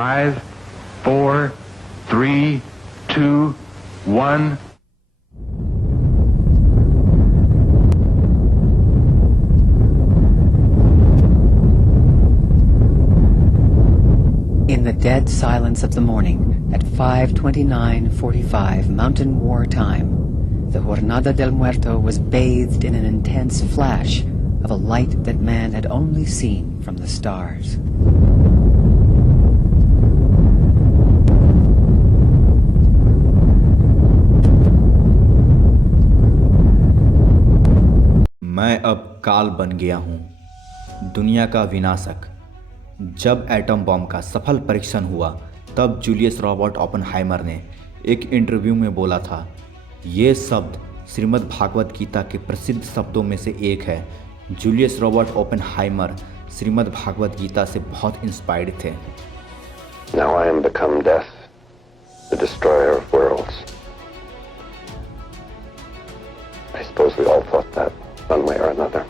5, 4, 3, 2, 1. In the dead silence of the morning, at 5:29:45 Mountain War time, the Jornada del Muerto was bathed in an intense flash of a light that man had only seen from the stars. मैं अब काल बन गया हूँ, दुनिया का विनाशक। जब एटम बम का सफल परीक्षण हुआ तब जूलियस रॉबर्ट ओपेनहाइमर ने एक इंटरव्यू में बोला था, ये शब्द श्रीमद् भागवत गीता के प्रसिद्ध शब्दों में से एक है। Julius Robert Oppenheimer Shrimad Bhagavad Gita से बहुत इंस्पायर्ड थे। Now I am become death, the destroyer of worlds. I suppose we all thought that one way or another.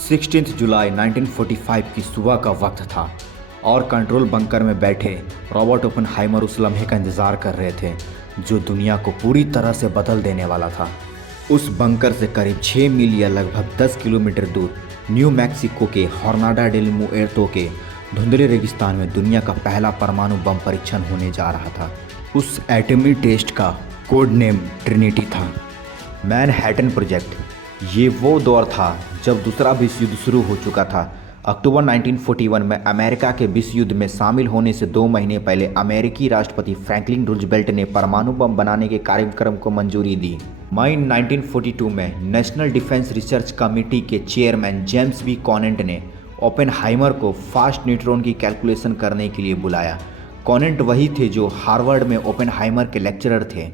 16 जुलाई 1945 की सुबह का वक्त था और कंट्रोल बंकर में बैठे रॉबर्ट ओपेनहाइमर उस लम्हे का इंतजार कर रहे थे जो दुनिया को पूरी तरह से बदल देने वाला था। उस बंकर से करीब 6 मील या लगभग 10 किलोमीटर दूर न्यू मैक्सिको के हॉर्नाडा डेल मुएर्तो के धुंधले रेगिस्तान में दुनिया का पहला परमाणु बम परीक्षण होने जा रहा था। उस एटमी टेस्ट का कोड नेम ट्रिनिटी था। मैनहट्टन प्रोजेक्ट, ये वो दौर था जब दूसरा विश्व युद्ध शुरू हो चुका था। अक्टूबर 1941 में अमेरिका के विश्व युद्ध में शामिल होने से 2 महीने पहले अमेरिकी राष्ट्रपति फ्रैंकलिन रूजवेल्ट ने परमाणु बम बनाने के कार्यक्रम को मंजूरी दी। मई 1942 में नेशनल डिफेंस रिसर्च कमेटी के चेयरमैन जेम्स बी कॉनेंट ने ओपेनहाइमर को फास्ट न्यूट्रॉन की कैलकुलेशन करने के लिए बुलाया। कॉनेंट वही थे जो हार्वर्ड में ओपेनहाइमर के लेक्चरर थे।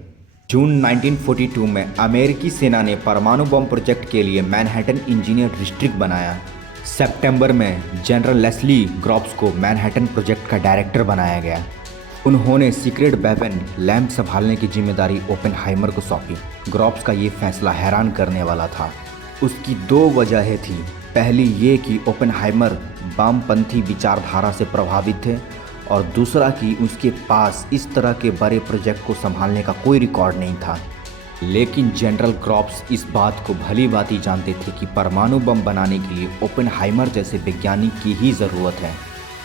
जून 1942 में अमेरिकी सेना ने परमाणु बम प्रोजेक्ट के लिए मैनहट्टन इंजीनियर डिस्ट्रिक्ट बनाया। सितंबर में जनरल लेस्ली ग्रॉप्स को मैनहट्टन प्रोजेक्ट का डायरेक्टर बनाया गया। उन्होंने सीक्रेट वेपन लैंप संभालने की जिम्मेदारी ओपेनहाइमर को सौंपी। ग्रॉप्स का ये फैसला हैरान करने वाला था। उसकी 2 वजहें थी। पहली ये कि ओपेनहाइमर वामपंथी विचारधारा से प्रभावित थे और दूसरा कि उसके पास इस तरह के बड़े प्रोजेक्ट को संभालने का कोई रिकॉर्ड नहीं था। लेकिन जनरल ग्रॉप्स इस बात को भली भांति जानते थे कि परमाणु बम बनाने के लिए ओपेनहाइमर जैसे वैज्ञानिक की ही ज़रूरत है।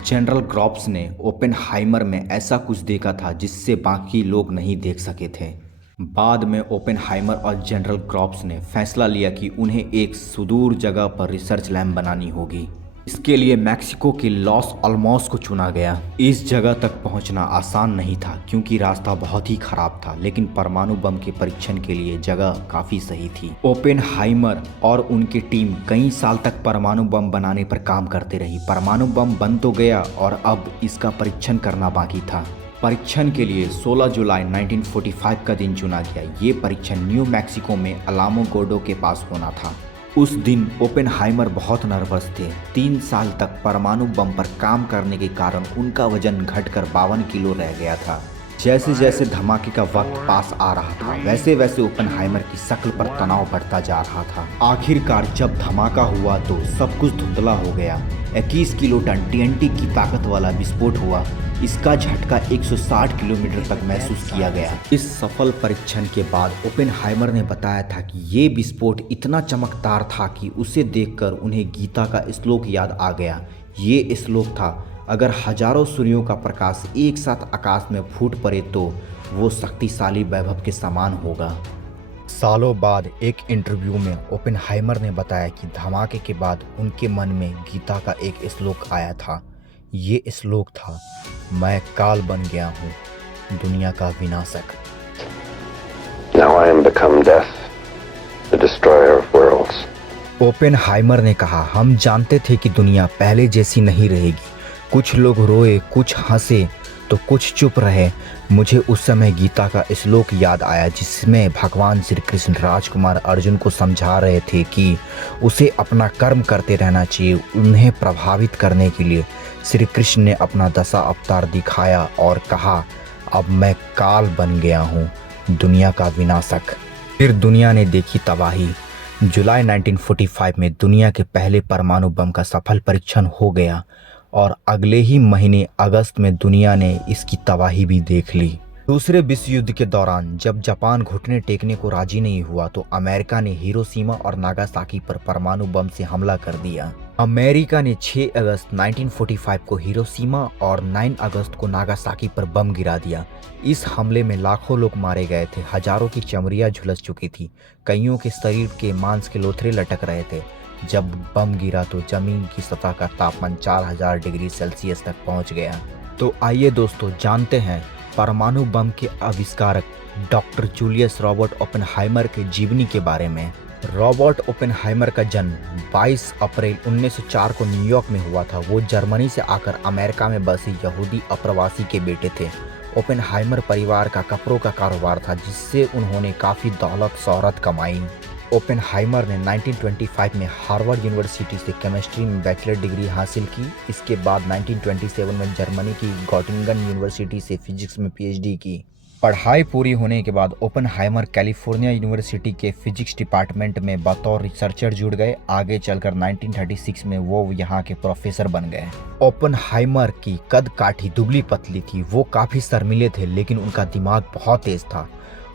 जनरल ग्रॉप्स ने ओपेनहाइमर में ऐसा कुछ देखा था जिससे बाकी लोग नहीं देख सके थे। बाद में ओपेनहाइमर और जनरल ग्रॉप्स ने फैसला लिया कि उन्हें एक सुदूर जगह पर रिसर्च लैब बनानी होगी। इसके लिए मैक्सिको के लॉस ऑलमोस को चुना गया। इस जगह तक पहुंचना आसान नहीं था क्योंकि रास्ता बहुत ही खराब था, लेकिन परमाणु बम के परीक्षण के लिए जगह काफ़ी सही थी। ओपेनहाइमर और उनकी टीम कई साल तक परमाणु बम बनाने पर काम करते रही। परमाणु बम बन तो गया और अब इसका परीक्षण करना बाकी था। परीक्षण के लिए 16 जुलाई 1945 का दिन चुना गया। ये परीक्षण न्यू मैक्सिको में अलामोगोर्डो के पास होना था। उस दिन ओपेनहाइमर बहुत नर्वस थे। 3 साल तक परमाणु बम पर काम करने के कारण उनका वजन घटकर 52 किलो रह गया था। जैसे जैसे धमाके का वक्त पास आ रहा था वैसे वैसे ओपेनहाइमर की शक्ल पर तनाव बढ़ता जा रहा था। आखिरकार जब धमाका हुआ तो सब कुछ धुंधला हो गया। 21 किलो टन TNT की ताकत वाला विस्फोट हुआ। इसका झटका 160 किलोमीटर तक महसूस किया गया। इस सफल परीक्षण के बाद ओपेनहाइमर ने बताया था कि ये विस्फोट इतना चमकदार था कि उसे देखकर उन्हें गीता का श्लोक याद आ गया। ये श्लोक था, अगर हजारों सूर्यों का प्रकाश एक साथ आकाश में फूट पड़े तो वो शक्तिशाली वैभव के समान होगा। सालों बाद एक इंटरव्यू में ओपेनहाइमर ने बताया कि धमाके के बाद उनके मन में गीता का एक श्लोक आया था। ये श्लोक था, मैं काल बन गया हूँ, दुनिया का विनाशक। Now I am become death, the destroyer of worlds. Oppenheimer ने कहा, हम जानते थे कि दुनिया पहले जैसी नहीं रहेगी। कुछ लोग रोए, कुछ हंसे तो कुछ चुप रहे। मुझे उस समय गीता का श्लोक याद आया जिसमें भगवान श्री कृष्ण राजकुमार अर्जुन को समझा रहे थे कि उसे अपना कर्म करते रहना चाहिए। उन्हें प्रभावित करने के लिए श्री कृष्ण ने अपना 10 अवतार दिखाया और कहा, अब मैं काल बन गया हूँ, दुनिया का विनाशक। फिर दुनिया ने देखी तबाही। जुलाई 1945 में दुनिया के पहले परमाणु बम का सफल परीक्षण हो गया और अगले ही महीने अगस्त में दुनिया ने इसकी तबाही भी देख ली। दूसरे विश्व युद्ध के दौरान जब जापान घुटने टेकने को राजी नहीं हुआ तो अमेरिका ने हिरोशिमा और नागासाकी पर परमाणु बम से हमला कर दिया। अमेरिका ने 6 अगस्त 1945 को हिरोशिमा और 9 अगस्त को नागासाकी पर बम गिरा दिया। इस हमले में लाखों लोग मारे गए थे, हजारों की चमड़ियां झुलस चुकी थी, कईयों के शरीर के मांस के लोथरे लटक रहे थे। जब बम गिरा तो जमीन की सतह का तापमान 4000 डिग्री सेल्सियस तक पहुंच गया। तो आइए दोस्तों जानते हैं परमाणु बम के आविष्कारक डॉक्टर जूलियस रॉबर्ट ओपेनहाइमर के जीवनी के बारे में। रॉबर्ट ओपेनहाइमर का जन्म 22 अप्रैल 1904 को न्यूयॉर्क में हुआ था। वो जर्मनी से आकर अमेरिका में बसे यहूदी अप्रवासी के बेटे थे। ओपेनहाइमर परिवार का कपड़ों का कारोबार था, जिससे उन्होंने काफ़ी दौलत शोहरत कमाई। ओपेनहाइमर ने 1925 में हार्वर्ड यूनिवर्सिटी से केमिस्ट्री में बैचलर डिग्री हासिल की। इसके बाद 1927 में जर्मनी की गॉटिंगन यूनिवर्सिटी से फिजिक्स में पीएचडी की। पढ़ाई पूरी होने के बाद ओपेनहाइमर कैलिफोर्निया यूनिवर्सिटी के फिजिक्स डिपार्टमेंट में बतौर रिसर्चर जुड़ गए। आगे चलकर 1936 में वो यहाँ के प्रोफेसर बन गए। ओपेनहाइमर की कद काठी दुबली पतली थी। वो काफ़ी शर्मीले थे, लेकिन उनका दिमाग बहुत तेज था।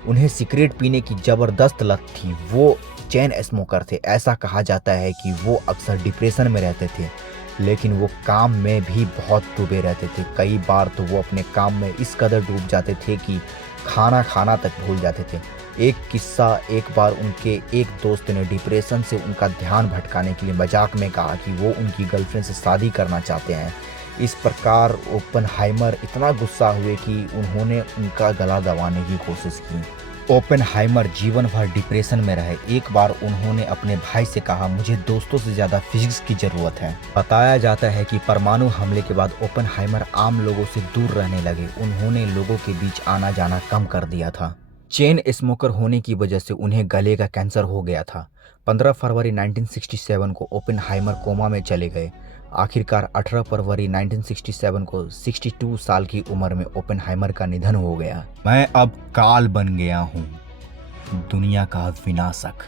उन्हें सिगरेट पीने की ज़बरदस्त लत थी। वो चेन स्मोकर थे। ऐसा कहा जाता है कि वो अक्सर डिप्रेशन में रहते थे, लेकिन वो काम में भी बहुत डूबे रहते थे। कई बार तो वो अपने काम में इस कदर डूब जाते थे कि खाना खाना तक भूल जाते थे। एक किस्सा, एक बार उनके एक दोस्त ने डिप्रेशन से उनका ध्यान भटकाने के लिए मजाक में कहा कि वो उनकी गर्लफ्रेंड से शादी करना चाहते हैं। इस प्रकार ओपेनहाइमर इतना गुस्सा हुए कि उन्होंने उनका गला दबाने की कोशिश की। ओपेनहाइमर जीवन भर डिप्रेशन में रहे। एक बार उन्होंने अपने भाई से कहा, मुझे दोस्तों से ज़्यादा फिजिक्स की ज़रूरत है। बताया जाता है कि परमाणु हमले के बाद ओपेनहाइमर आम लोगों से दूर रहने लगे। उन्होंने लोगों के बीच आना जाना कम कर दिया था। चेन स्मोकर होने की वजह से उन्हें गले का कैंसर हो गया था। 15 फरवरी 1967 को ओपेनहाइमर कोमा में चले गए। आखिरकार 18 फरवरी 1967 को 62 साल की उम्र में ओपेनहाइमर का निधन हो गया। मैं अब काल बन गया हूँ, दुनिया का विनाशक।